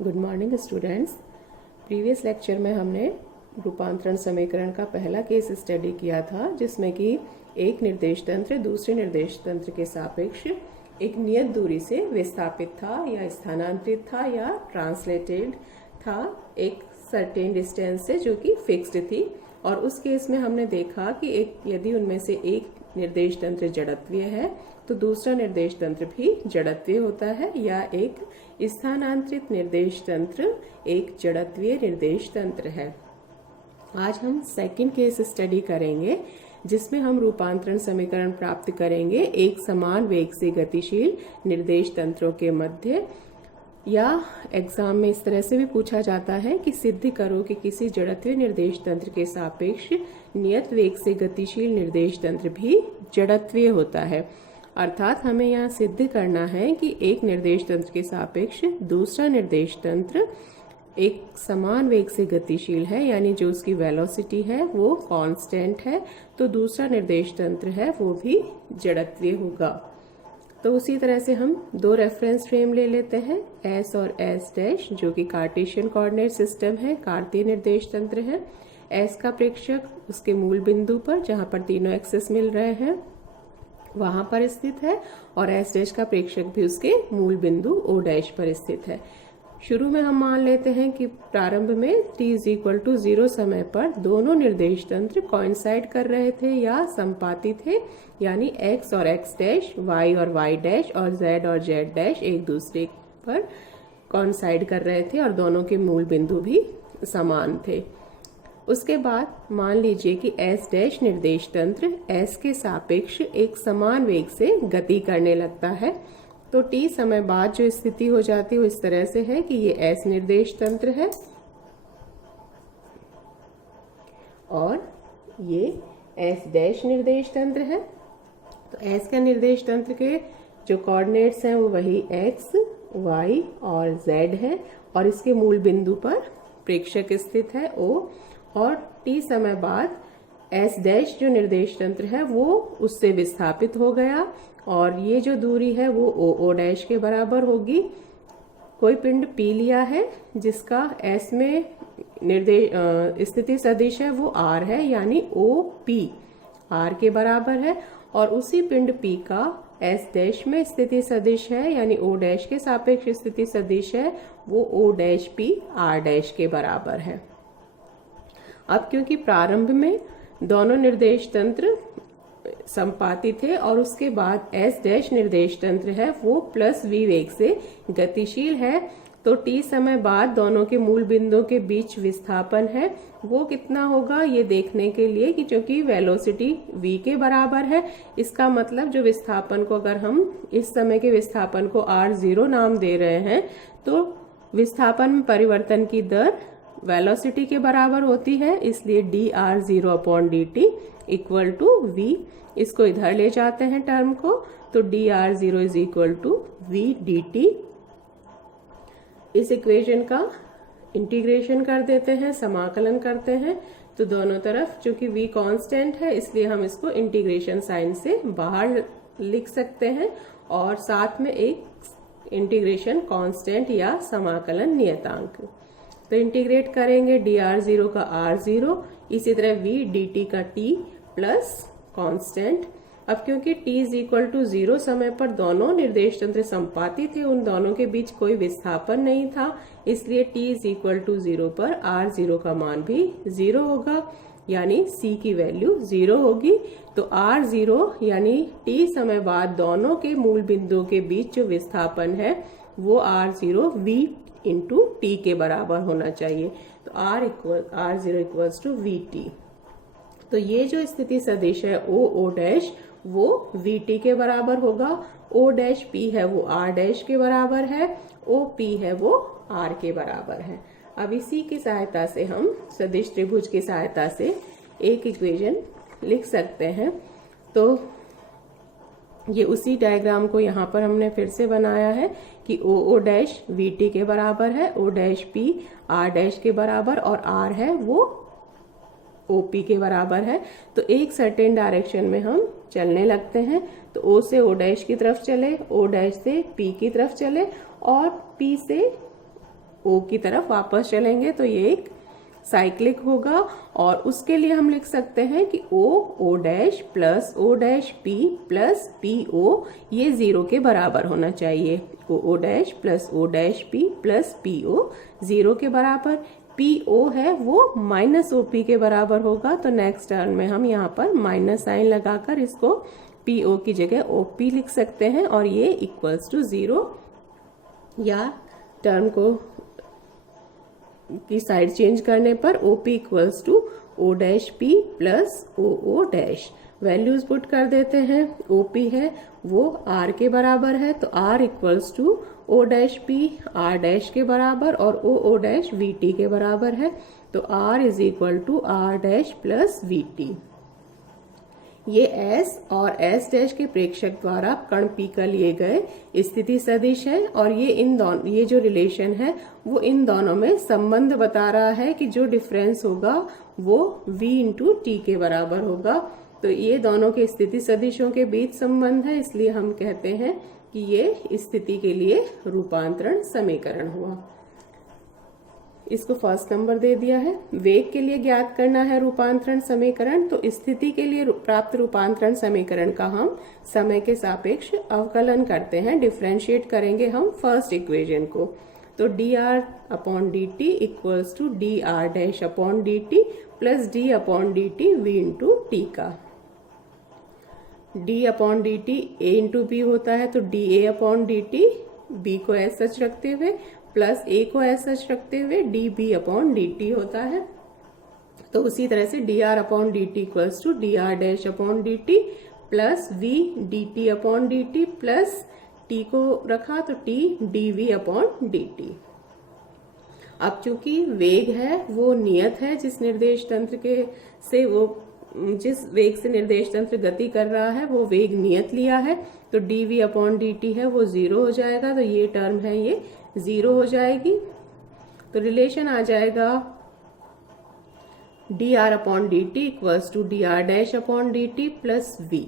Good morning students. Previous lecture में हमने रूपांतरण समीकरण का पहला केस स्टडी किया था, जिसमें कि एक निर्देश तंत्र दूसरे निर्देश तंत्र के सापेक्ष एक नियत दूरी से विस्थापित था या स्थानांतरित था या ट्रांसलेटेड था एक सर्टेन डिस्टेंस से, जो कि फिक्स्ड थी। और उस केस में हमने देखा कि यदि उनमें से एक निर्देश तंत्र जड़त्वीय है तो दूसरा निर्देश तंत्र भी जड़त्वीय होता है, या एक स्थानांतरित निर्देश तंत्र एक जड़त्वीय निर्देश तंत्र है। आज हम सेकंड केस स्टडी करेंगे, जिसमें हम रूपांतरण समीकरण प्राप्त करेंगे एक समान वेग से गतिशील निर्देश तंत्रों के मध्य। या एग्जाम में इस तरह से भी पूछा जाता है कि सिद्ध करो कि किसी जड़त्वीय निर्देश तंत्र के सापेक्ष नियत वेग से गतिशील निर्देश तंत्र भी जड़त्वीय होता है। अर्थात हमें यहाँ सिद्ध करना है कि एक निर्देश तंत्र के सापेक्ष दूसरा निर्देश तंत्र एक समान वेग से गतिशील है, यानी जो उसकी वेलोसिटी है वो कांस्टेंट है, तो दूसरा निर्देश तंत्र है वो भी जड़त्वीय होगा। तो उसी तरह से हम दो रेफरेंस फ्रेम ले लेते हैं, एस और एस डैश, जो कि कार्टेशियन कोऑर्डिनेट सिस्टम है, कार्तीय निर्देश तंत्र है। एस का प्रेक्षक उसके मूल बिंदु पर, जहां पर तीनों एक्सिस मिल रहे हैं, वहां पर स्थित है, और एस डैश का प्रेक्षक भी उसके मूल बिंदु ओ डैश पर स्थित है। शुरू में हम मान लेते हैं कि प्रारंभ में t=0 समय पर दोनों निर्देश तंत्र कोइंसाइड कर रहे थे या संपाती थे, यानी x और x डैश, y और y डैश और z और z डैश एक दूसरे पर कोइंसाइड कर रहे थे और दोनों के मूल बिंदु भी समान थे। उसके बाद मान लीजिए कि s डैश निर्देश तंत्र s के सापेक्ष एक समान वेग से गति करने लगता है, तो t समय बाद जो स्थिति हो जाती है वो इस तरह से है कि ये s निर्देश तंत्र है और ये s डैश निर्देश तंत्र है। तो s का निर्देश तंत्र के जो कोऑर्डिनेट्स हैं वो वही x, y और z है, और इसके मूल बिंदु पर प्रेक्षक स्थित है O, और t समय बाद s डैश जो निर्देश तंत्र है वो उससे विस्थापित हो गया, और ये जो दूरी है वो o डैश के बराबर होगी। कोई पिंड p लिया है जिसका s में निर्देश स्थिति सदिश है वो r है, यानी OP r के बराबर है, और उसी पिंड p का s डैश में स्थिति सदिश है, यानी o डैश के सापेक्ष स्थिति सदिश है, वो o dash p r dash के बराबर है। अब क्योंकि प्रारंभ में दोनों निर्देश तंत्र संपाती थे और उसके बाद s डैश निर्देश तंत्र है वो प्लस v वेग से गतिशील है, तो t समय बाद दोनों के मूल बिंदुओं के बीच विस्थापन है वो कितना होगा, ये देखने के लिए कि चूंकि वेलोसिटी v के बराबर है, इसका मतलब जो विस्थापन को, अगर हम इस समय के विस्थापन को r0 नाम दे रहे हैं, तो विस्थापन में परिवर्तन की दर वेलोसिटी के बराबर होती है, इसलिए dr0/dt इक्वल टू v। इसको इधर ले जाते हैं टर्म को, तो dr0 is equal to v dt। इस इक्वेशन का इंटीग्रेशन कर देते हैं, समाकलन करते हैं, तो दोनों तरफ चूंकि v कांस्टेंट है इसलिए हम इसको इंटीग्रेशन साइन से बाहर लिख सकते हैं, और साथ में एक इंटीग्रेशन कांस्टेंट या समाकलन नियतांक। तो इंटीग्रेट करेंगे dr0 का r0, इसी तरह v dt का t प्लस कांस्टेंट। अब क्योंकि t=0 समय पर दोनों निर्देश तंत्र संपाती थे, उन दोनों के बीच कोई विस्थापन नहीं था, इसलिए t=0 पर r0 का मान भी 0 होगा, यानी c की वैल्यू 0 होगी। तो r0 यानी t समय बाद दोनों के मूल बिंदुओं के बीच जो विस्थापन है वो r0 v इंटू t के बराबर होना चाहिए, तो r0 इक्वल्स टू vt। तो ये जो स्थिति सदिश है o डैश वो vt के बराबर होगा, o डैश p है वो r डैश के बराबर है, OP है वो r के बराबर है। अब इसी की सहायता से हम सदिश त्रिभुज की सहायता से एक इक्वेशन लिख सकते हैं। तो ये उसी डायग्राम को यहाँ पर हमने फिर से बनाया है कि o डैश vt के बराबर है, o dash p r dash के बराबर, और r है वो OP के बराबर है। तो एक सर्टेन डायरेक्शन में हम चलने लगते हैं, तो O से O डैश की तरफ चले, O डैश से P की तरफ चले, और P से ओ की तरफ वापस चलेंगे तो ये एक साइक्लिक होगा। और उसके लिए हम लिख सकते हैं कि O dash plus O dash P plus P O ये 0 के बराबर होना चाहिए। O dash plus O dash P plus P O 0 के बराबर। पी ओ है वो माइनस ओ पी के बराबर होगा, तो नेक्स्ट टर्म में हम यहाँ पर माइनस साइन लगाकर इसको पी ओ की जगह ओ पी लिख सकते हैं और ये इक्वल्स टू 0, या टर्म को की साइड चेंज करने पर O P equals to O dash P plus O dash. Values put कर देते हैं। ओ पी है वो आर के बराबर है, तो R equals to O dash P R dash के बराबर और ओ डैश वी टी के बराबर है, तो R is equal to R dash plus V T. ये S और S डैश के प्रेक्षक द्वारा कण P का लिए गए स्थिति सदिश है, और ये जो रिलेशन है वो इन दोनों में संबंध बता रहा है कि जो डिफरेंस होगा वो V इंटू टी के बराबर होगा। तो ये दोनों के स्थिति सदिशों के बीच संबंध है, इसलिए हम कहते हैं कि ये स्थिति के लिए रूपांतरण समीकरण हुआ। इसको फर्स्ट नंबर दे दिया है। वेग के लिए ज्ञात करना है रूपांतरण समीकरण, तो स्थिति के लिए प्राप्त रूपांतरण समीकरण का हम समय के सापेक्ष अवकलन करते हैं, डिफरेंशिएट करेंगे हम फर्स्ट इक्वेशन को। तो d r upon D T equals to D R dash upon D T plus d upon D t v into t का। D upon D t a into b होता है, तो d a upon D t b को as such रखते हुए plus a को as such रखते हुए d b upon D t होता है। तो उसी तरह से d r upon D T equals to D R dash upon D T plus V D T upon D T plus T को रखा तो T D V upon D T. अब चूंकि वेग है वो नियत है, जिस निर्देश तंत्र के से वो जिस वेग से निर्देश तंत्र गति कर रहा है वो वेग नियत लिया है, तो D V upon D T है वो 0 हो जाएगा, तो ये टर्म है ये 0 हो जाएगी। तो रिलेशन आ जाएगा d r upon D T equals to D R dash upon D T plus v.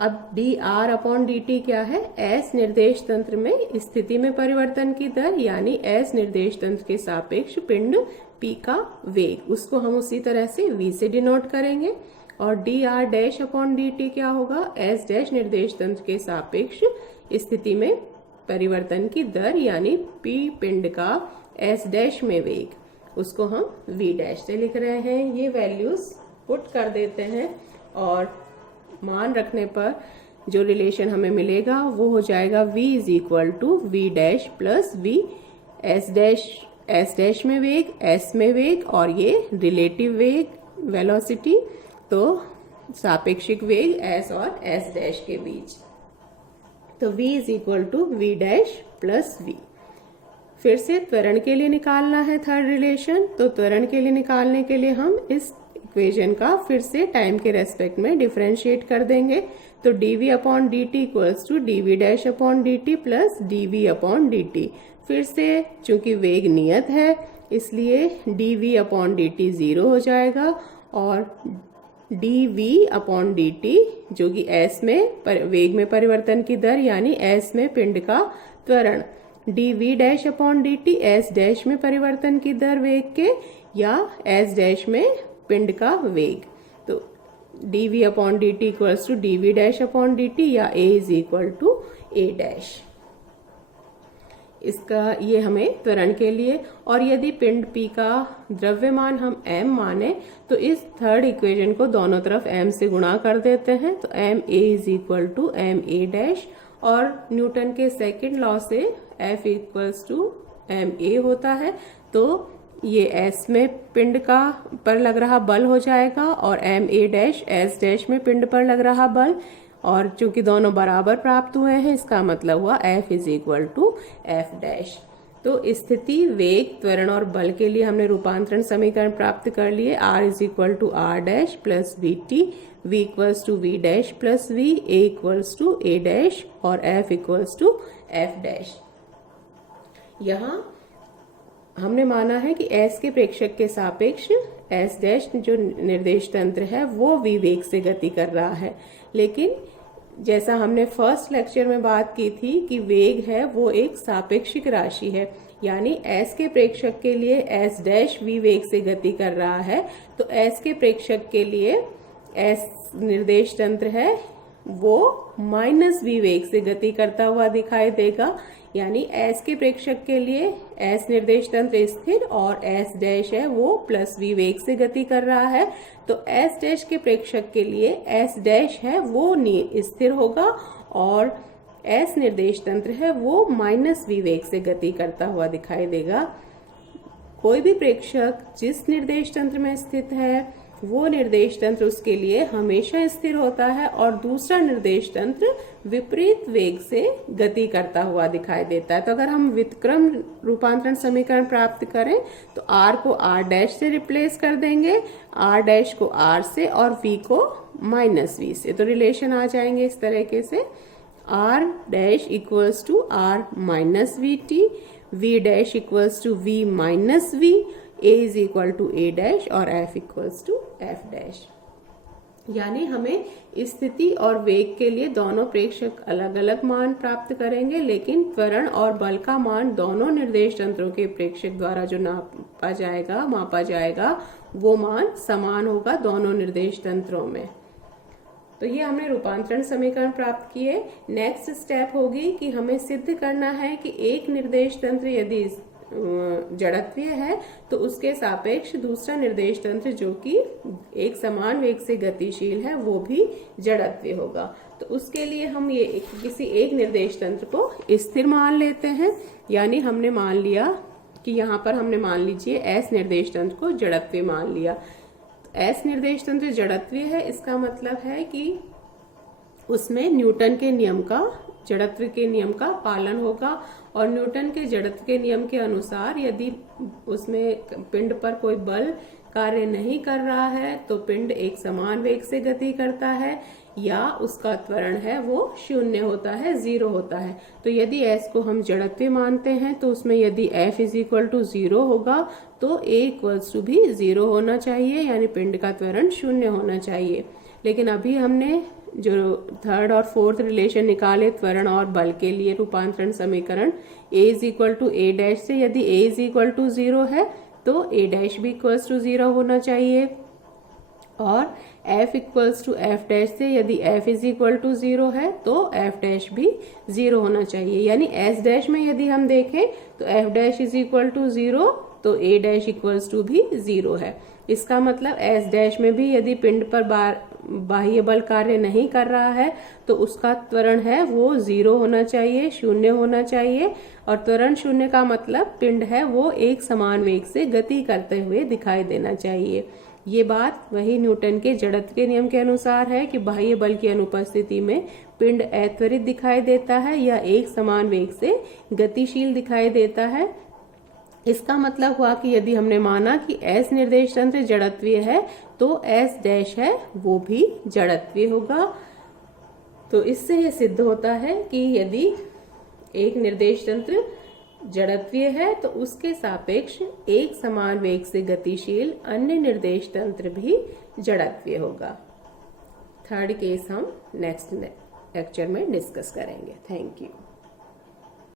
अब d r upon D t क्या है? एस निर्देश तंत्र में स्थिति में परिवर्तन की दर, यानी एस निर्देश तंत्र के सापेक्ष पिंड पी का वेग, उसको हम उसी तरह से वी से डिनोट करेंगे। और D R dash upon D t क्या होगा? एस डैश निर्देश तंत्र के सापेक्ष स्थिति में परिवर्तन की दर, यानी पी पिंड का एस डैश में वेग, उसको हम वी डैश से लिख रहे हैं। ये वैल्यूज पुट कर देते हैं और मान रखने पर जो रिलेशन हमें मिलेगा वो हो जाएगा v is equal to V dash plus V S dash में वेग, s में वेग, और ये रिलेटिव वेग वेलोसिटी, तो सापेक्षिक वेग s और s डैश के बीच। तो v is equal to V dash plus V. फिर से त्वरण के लिए निकालना है थर्ड रिलेशन, तो त्वरण के लिए निकालने के लिए हम इस इक्वेशन का फिर से टाइम के रेस्पेक्ट में डिफरेंशिएट कर देंगे। तो dv upon D T equals to dv dash upon D T plus dv upon D T. फिर से चूंकि वेग नियत है इसलिए dv अपॉन डी टी 0 हो जाएगा, और dv अपॉन डी टी जो कि s में वेग में परिवर्तन की दर, यानी s में पिंड का त्वरण, dv dash upon D T s dash में परिवर्तन की दर वेग के, या s डैश में पिंड का वेग। तो dv upon D T equals to dv dash upon D T, या a is equal to a dash. इसका ये हमें त्वरण के लिए। और यदि पिंड p का द्रव्यमान हम m माने तो इस थर्ड इक्वेशन को दोनों तरफ m से गुणा कर देते हैं, तो m a is equal to m a dash, और न्यूटन के सेकंड लॉ से F equals to m a होता है, तो ये S में पिंड का पर लग रहा बल हो जाएगा और m a dash S dash में पिंड पर लग रहा बल, और चूंकि दोनों बराबर प्राप्त हुए हैं इसका मतलब हुआ F is equal to F dash. तो स्थिति, वेग, त्वरण और बल के लिए हमने रूपांतरण समीकरण प्राप्त कर लिए। R is equal to R dash plus V T, V equals to V dash plus V, A equals to A dash और F equals to F dash. यहाँ हमने माना है कि S के प्रेक्षक के सापेक्ष S डैश जो निर्देश तंत्र है वो V वेग से गति कर रहा है, लेकिन जैसा हमने फर्स्ट लेक्चर में बात की थी कि वेग है वो एक सापेक्षिक राशि है, यानी s के प्रेक्षक के लिए s डैश v वेग से गति कर रहा है, तो s के प्रेक्षक के लिए s निर्देश तंत्र है वो माइनस v वेग से गति करता हुआ दिखाई देगा। यानी s के प्रेक्षक के लिए s निर्देश तंत्र स्थिर और s डैश है वो प्लस v वेग से गति कर रहा है, तो s डैश के प्रेक्षक के लिए s डैश है वो स्थिर होगा और s निर्देश तंत्र है वो माइनस v वेग से गति करता हुआ दिखाई देगा। कोई भी प्रेक्षक जिस निर्देश तंत्र में स्थित है वो निर्देश तंत्र उसके लिए हमेशा स्थिर होता है और दूसरा निर्देश तंत्र विपरीत वेग से गति करता हुआ दिखाई देता है। तो अगर हम व्युत्क्रम रूपांतरण समीकरण प्राप्त करें तो r को r डैश से रिप्लेस कर देंगे, r डैश को r से और v को माइनस v से, तो रिलेशन आ जाएंगे इस तरीके से r dash equals to r minus V T, v dash equals to v minus v, a is equal to a dash और f equals to f dash. यानी हमें स्थिति और वेग के लिए दोनों प्रेक्षक अलग अलग मान प्राप्त करेंगे, लेकिन त्वरण और बल का मान दोनों निर्देश तंत्रों के प्रेक्षक द्वारा जो मापा जाएगा वो मान समान होगा दोनों निर्देश तंत्रों में। तो ये हमने रूपांतरण समीकरण प्राप्त किए। नेक्स्ट स्टेप होगी कि हमें सिद्ध करना है कि एक निर्देश तंत्र यदि जड़त्वीय है तो उसके सापेक्ष दूसरा निर्देश तंत्र जो कि एक समान वेग से गतिशील है वो भी जड़त्वीय होगा। तो उसके लिए हम ये किसी एक निर्देश तंत्र को स्थिर मान लेते हैं, यानी हमने मान लिया कि यहाँ पर हमने मान लीजिए S निर्देश तंत्र को जड़त्वीय मान लिया। S निर्देश तंत्र जड़त्वीय है, इसका मतलब है कि उसमें न्यूटन के नियम का, जड़त्व के नियम का पालन होगा और न्यूटन के जड़त्व के नियम के अनुसार यदि उसमें पिंड पर कोई बल कार्य नहीं कर रहा है तो पिंड एक समान वेग से गति करता है या उसका त्वरण है वो शून्य होता है, 0 होता है। तो यदि S को हम जड़त्वीय मानते हैं तो उसमें यदि F इज इक्वल टू 0 होगा तो A इक्वल्स टू भी 0 होना चाहिए, यानी पिंड का त्वरण 0 होना चाहिए। लेकिन अभी हमने जो थर्ड और फोर्थ रिलेशन निकाले त्वरण और बल के लिए रूपांतरण समीकरण a is equal to a dash से, यदि a इज इक्वल टू 0 है तो a डैश भी इक्वल्स टू 0 होना चाहिए और f equals to f dash से यदि f इज इक्वल टू 0 है तो f डैश भी 0 होना चाहिए। यानी s डैश में यदि हम देखें तो f dash is equal to 0 तो a डैश इक्वल्स टू भी 0 है। इसका मतलब S डैश में भी यदि पिंड पर बाह्य बल कार्य नहीं कर रहा है तो उसका त्वरण है वो 0 होना चाहिए, 0 होना चाहिए। और त्वरण 0 का मतलब पिंड है वो एक समान वेग से गति करते हुए दिखाई देना चाहिए। ये बात वही न्यूटन के जड़त्व के नियम के अनुसार है कि बाह्य बल की अनुपस्थिति में पिंड अत्वरित दिखाई देता है या एक समान वेग से गतिशील दिखाई देता है। इसका मतलब हुआ कि यदि हमने माना कि S निर्देश तंत्र जड़त्वीय है तो S डैश है वो भी जड़त्वीय होगा। तो इससे यह सिद्ध होता है कि यदि एक निर्देश तंत्र जड़त्वीय है तो उसके सापेक्ष एक समान वेग से गतिशील अन्य निर्देश तंत्र भी जड़त्वीय होगा। थर्ड केस हम नेक्स्ट लेक्चर में डिस्कस करेंगे। Thank you.